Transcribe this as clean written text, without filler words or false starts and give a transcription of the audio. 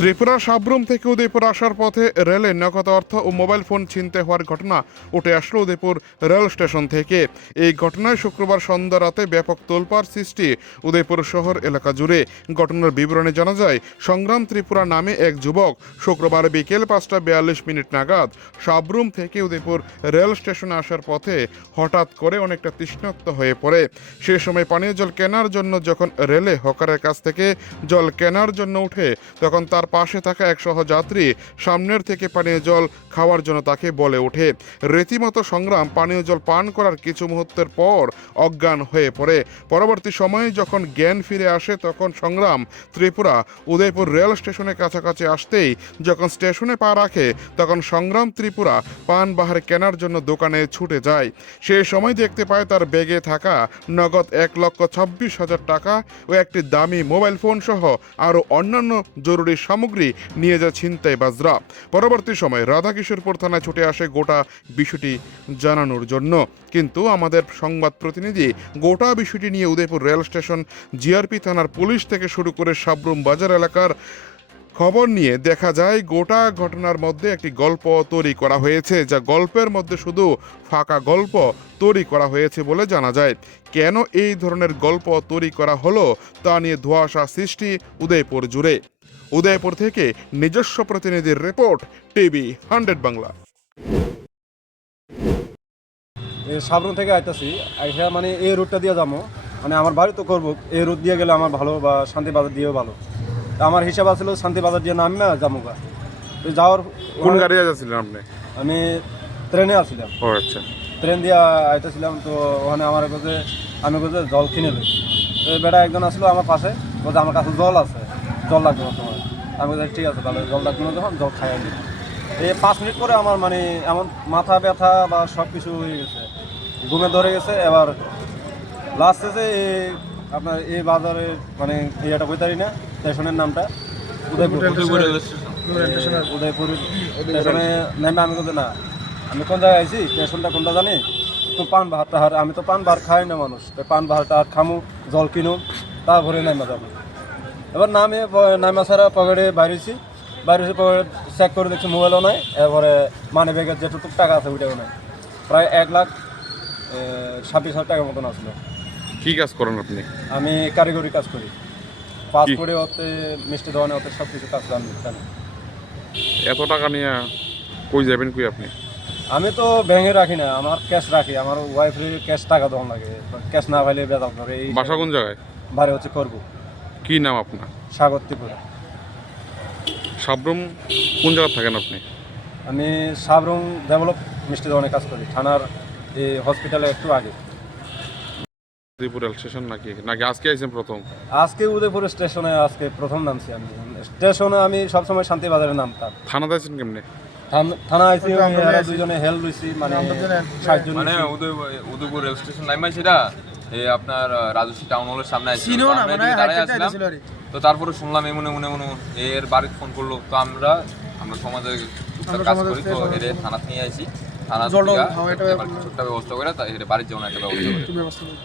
ত্রিপুরা সাব্রুম থেকে উদয়পুর আসার পথে রেলে নগদ অর্থ ও মোবাইল ফোন ছিনতাই হওয়ার ঘটনা উঠে আসলো উদয়পুর রেল স্টেশন থেকে। এই ঘটনায় শুক্রবার সন্ধ্যা রাতে ব্যাপক তোলপাড় সৃষ্টি উদয়পুর শহর এলাকা জুড়ে। ঘটনার বিবরণে জানা যায়, সংগ্রাম ত্রিপুরা নামে এক যুবক শুক্রবার বিকেল 5:42 নাগাদ সাব্রুম থেকে উদয়পুর রেল স্টেশনে আসার পথে হঠাৎ করে অনেকটা তৃষ্ণার্ত হয়ে পড়ে। সে সময় পানীয় জল কেনার জন্য যখন রেলে হকারের কাছ থেকে জল কেনার জন্য উঠে, তখন তার পাশে থাকা এক সহযাত্রী সামনের থেকে পানীয় জল খাওয়ার জন্য তাকে বলে ওঠে। রীতিমতো সংগ্রাম পানীয় জল পান করার কিছু মুহূর্তের পর অজ্ঞান হয়ে পড়ে। পরবর্তী সময়ে যখন জ্ঞান ফিরে আসে, তখন সংগ্রাম ত্রিপুরা উদয়পুর রেল স্টেশনের কাছাকাছি আসতেই যখন স্টেশনে পা রাখে, তখন সংগ্রাম ত্রিপুরা পান বাহার কেনার জন্য দোকানে ছুটে যায়। সেই সময় দেখতে পায় তার ব্যাগে থাকা নগদ 1,26,000 টাকা ও একটি দামি মোবাইল ফোন সহ আরও অন্যান্য জরুরি সামগ্রী নিয়ে যায় ছিনতাইবাজরা। পরবর্তী সময় রাধাকিশোরপুর থানায় ছুটে আসে গোটা বিষয়টি জানানোর জন্য। কিন্তু আমাদের সংবাদ প্রতিনিধি গোটা বিষয়টি নিয়ে উদয়পুর রেল স্টেশন, জিআরপি থানার পুলিশ থেকে শুরু করে সাব্রুম বাজার এলাকার খবর নিয়ে দেখা যায় গোটা ঘটনার মধ্যে একটি গল্প তৈরি করা হয়েছে, যা গল্পের মধ্যে শুধু ফাঁকা গল্প তৈরি করা হয়েছে বলে জানা যায়। কেন এই ধরনের গল্প তৈরি করা হলো তা নিয়ে ধোঁয়াশা সৃষ্টি উদয়পুর জুড়ে। উদয়পুর থেকে নিজস্ব প্রতিনিধির রিপোর্ট, টিভি 100 বাংলা। সাবরুম থেকে আইতাছি, আইসা মানে এই রুটটা দিয়ে যাবো, মানে আমার বাড়ি তো করবো, এই রুট দিয়ে গেলে আমার ভালো, বা শান্তি বাজার দিয়েও ভালো। আমার হিসাব আসলে শান্তি বাজার দিয়ে নামবে যাবো গা। তো যাওয়ার কোন গাড়ি যাচ্ছিলেন আপনি? আমি ট্রেনে আসছিলাম। ও আচ্ছা। ট্রেন দিয়ে আইতেছিলাম, তো ওখানে আমার কাছে আমি কাছে জল কিনে লই। তো এই বেটা একজন আসলো আমার পাশে, বলছে আমার কাছে জল আছে, জল লাগবে তোমার। আমি বলছি ঠিক আছে, তাহলে জলটা কিনে যখন জল খাই আনি। এই 5 মিনিট পরে আমার মানে এমন মাথা ব্যথা বা সব কিছু হয়ে গেছে, ঘুমে ধরে গেছে। এবার লাস্ট এসে আপনার এই বাজারে মানে এটা বইতারি না স্টেশনের নামটা উদয়পুর স্টেশনে নেমে আমি বলতে না আমি কোন জায়গায় আইছি, স্টেশনটা কোনটা জানি তো পান বাহার টাহার, আমি তো পান বাহার খাই না মানুষ, তো পান বাহার টাহার খামু, জল কিনু, তারপরে নামা যাবো। এবার নামা ছাড়া পকেটে বাইরেছি পকেটে চেক করে দেখছি মোবাইলও নাই, এরপরে মানে ব্যাগের যেটুকু টাকা আছে ওইটাও নাই। প্রায় 1,26,000 টাকার মতন আসলো। কি কাজ করেন আপনি? আমি কারিগরি কাজ করি, পাসপোর্টে হতে মিষ্টি দোকানে হতে সব কিছু কাজ জানি। এত টাকা নিয়ে কই যাবেন কই আপনি? আমি তো ব্যাংকে রাখি না, আমার ক্যাশ রাখি, আমার ওয়াইফের ক্যাশ টাকা দেওয়া লাগে, ক্যাশ না পাইলে বেজাল করে। এই বাসা কোন জায়গায়? বাড়ি হচ্ছে করবো। কি নাম আপনার? সাগর ত্রিপুরা। সাব্রুম কোন জায়গায় থাকেন আপনি? আমি সাবরুম ডেভেলপ মিষ্টি দোকানে কাজ করি, থানার এই হসপিটালে একটু আগে। উদয়পুর রেল স্টেশন নাকি নাকি আজকে আইছেন প্রথম? আজকে উদয়পুর স্টেশনে আজকে প্রথম নামছি আমি। স্টেশনে আমি সবসময় শান্তি বাজারে নামতাম। থানাতে আছেন কেমনে? থানা আইসি দুজনে হেল্প হইছি, মানে 60 জন। মানে উদয়পুর রেল স্টেশন লাইমাই সেটা এই আপনার রাজশ্রী টাউন হলের সামনে আছে, দাঁড়ায় আসলাম। তো তারপরে শুনলাম এমনে এর বাড়িতে ফোন করলো, তো আমরা সমাজে কাজ করি, তো এর থানা নিয়ে আইছি। থানা ছোট্ট ব্যবস্থা করে বাড়ির যেমন একটা ব্যবস্থা করে।